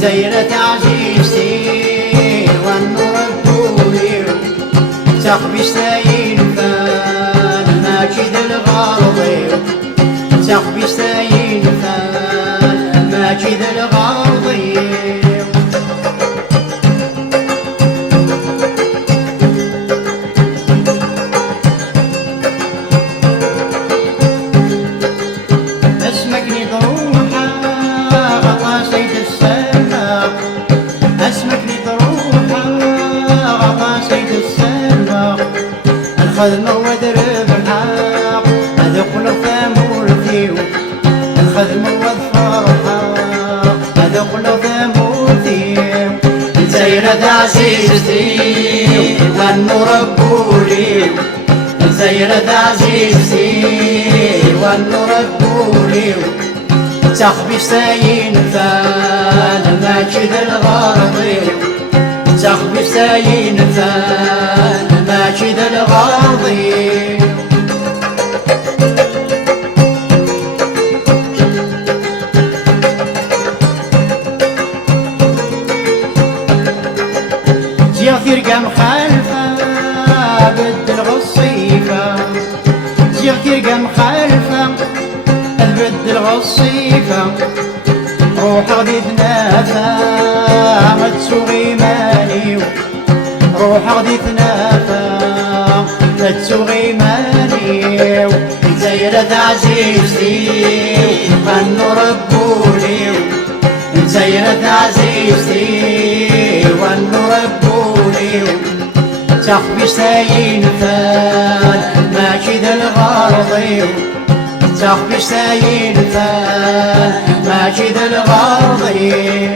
زيرة عزيزتي والنور الدولي تخبي ستاين فان ماجد الغرضي تخبي ستاين فان ماجد الغرضي اسمكني ضروحة غطا سيد السماء اسمكني ضروحة غطا سيد السماء الخدمة ودرب الحق هذوق الفم والثيو الخدمة والفرحة هذوق الفم والثيو زيرة عزيزتي والنور بولي زيرة عزيزتي والنور بولي تخبي ستاين فان ماجد الغرضي تخبي ستاين فان ماجد الغرضي جيغ ترقى مخالفة بدل غصيفة جيغ ترقى مخالفة بدل غصيفة روح غدي تنافى ما تسوغي ماني روح غدي تنافى ما تسوغي ماني زيرة عزيزتي والنور بولي زيرة عزيزتي والنور بولي تخبي ستاين فان ماجد الغرضي تخبي ستاين فان ماجد الغرضي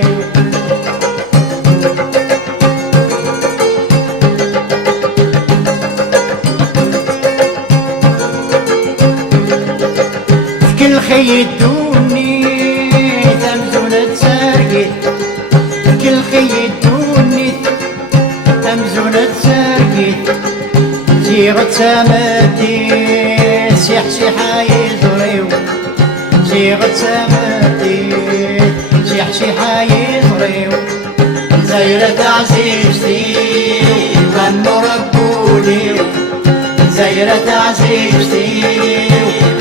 في كل خي الدوني تمزونة سارقت في كل خي الدوني تمزونة سارقت زيغة سامتي سيح سيحا يزريو زيغة سامتي سيح سيحا يزريو زيرة عزيزتي والنور بولي زيرة عزيزتي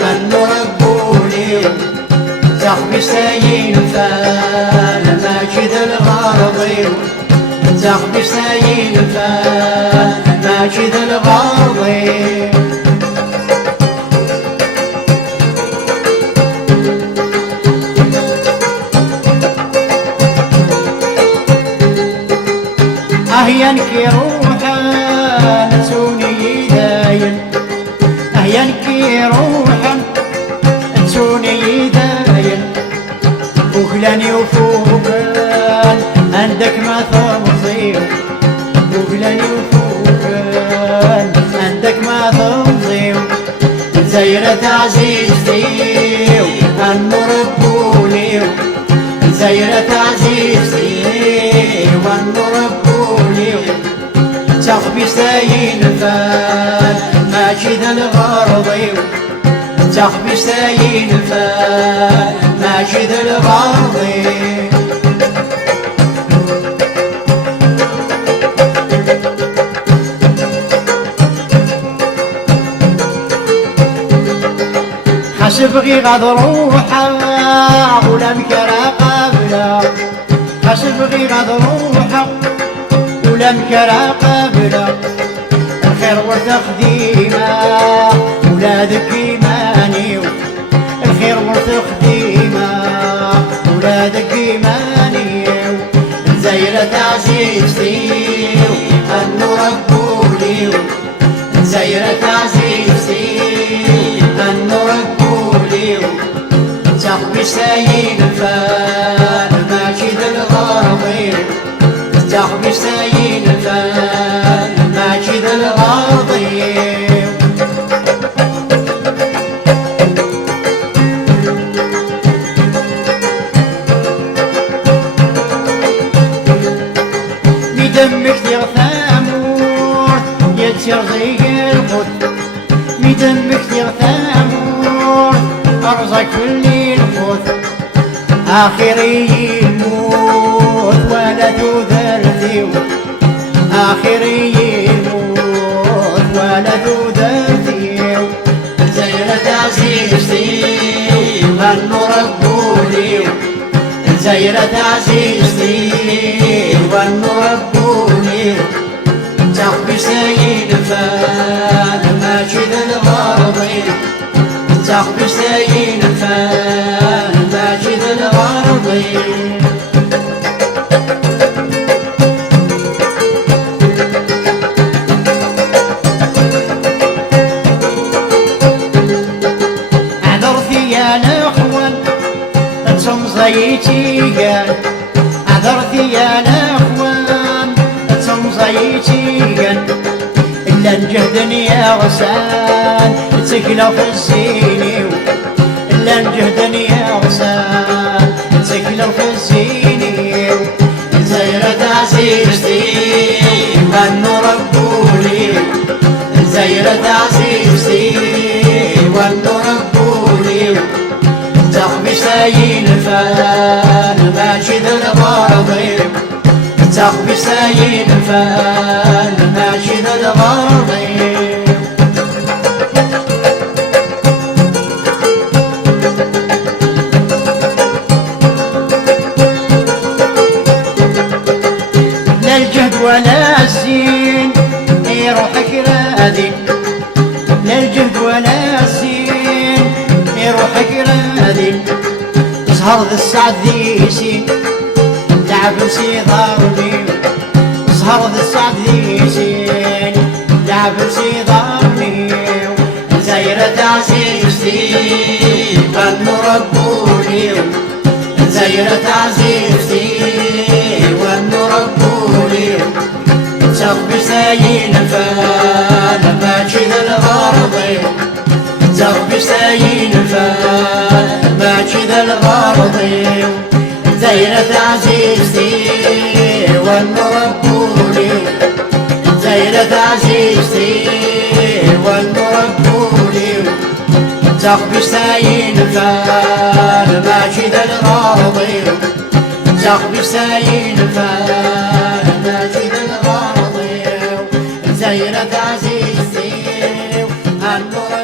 والنور بولي تخبي ستاين فان ماجد الغرضي تخبي ستاين فان ماجد الغرضي أهيانكي روحا نسوني داين أهيانكي روحا نسوني داين وكلاني وفوقان عندك ما تمضي وكلاني وفوقان عندك ما تمضي زيرة عزيزتي والنور بولي زيرة عزيزتي والنور بولي تخبي ستاين فان ماجد الغرضي تخبي ستاين فان ماجد الغرضي حسب غي غاد روحا ولا مكرا قابلا حسب غي غاد روحا ولا مكرا قابلا الخير ورث خديمة ولادك إيماني الخير ورث خديمة ولادك إيماني زيرة عزيزتي النور بولي زيرة عزيزتي النور بولي تخبي ستاين فان ماجد الغرضي تخبي ستاين فان ماجد الغرضي بدمك دير ثامور يتشرزي القد بدمك دير ثامور أرزق في الليل فوت آخري يموت ذرتي آخري يموت ولا ذرتي زيرة عزيزتي والنور ربوني زيرة عزيزتي والنور ربوني تخبي سيد فان ماشي للغربي تخبي سيد فان ماشي للغربي صمزيتيان عذرتي يا الاخوان صمزيتيان الا نجهدني يا غسان تسكلوا في الزيني الا نجهدني يا غسان تسكلوا في الزيني زيرة عزيزتي والنور ربوني زيرة عزيزتي والنور ربوني تخبي سايين فان ماشي ذا الغربي تخبي سايين فان ماشي ذا الغربي لا الجهد ولا الزين روحك راضي لا الجهد ولا الزين روحك راضي زهر ذا السعد ذيسي لعب نسي ضربي زهر ذا السعد ذيسي لعب نسي ضربي زيرة عزيزتي والنور ربوني زيرة عزيزتي والنور ربوني تخبي سايين فان ماشي ذا الغربي تخبي سايين فان ماشي ذا الغربي زيرة عزيزتي والنور ربوني زيرة عزيزتي والنور ربوني تخبي سايين فان ماشي ذا الغربي تخبي سايين فان ماشي ذا الغربي زيرة عزيزتي والنور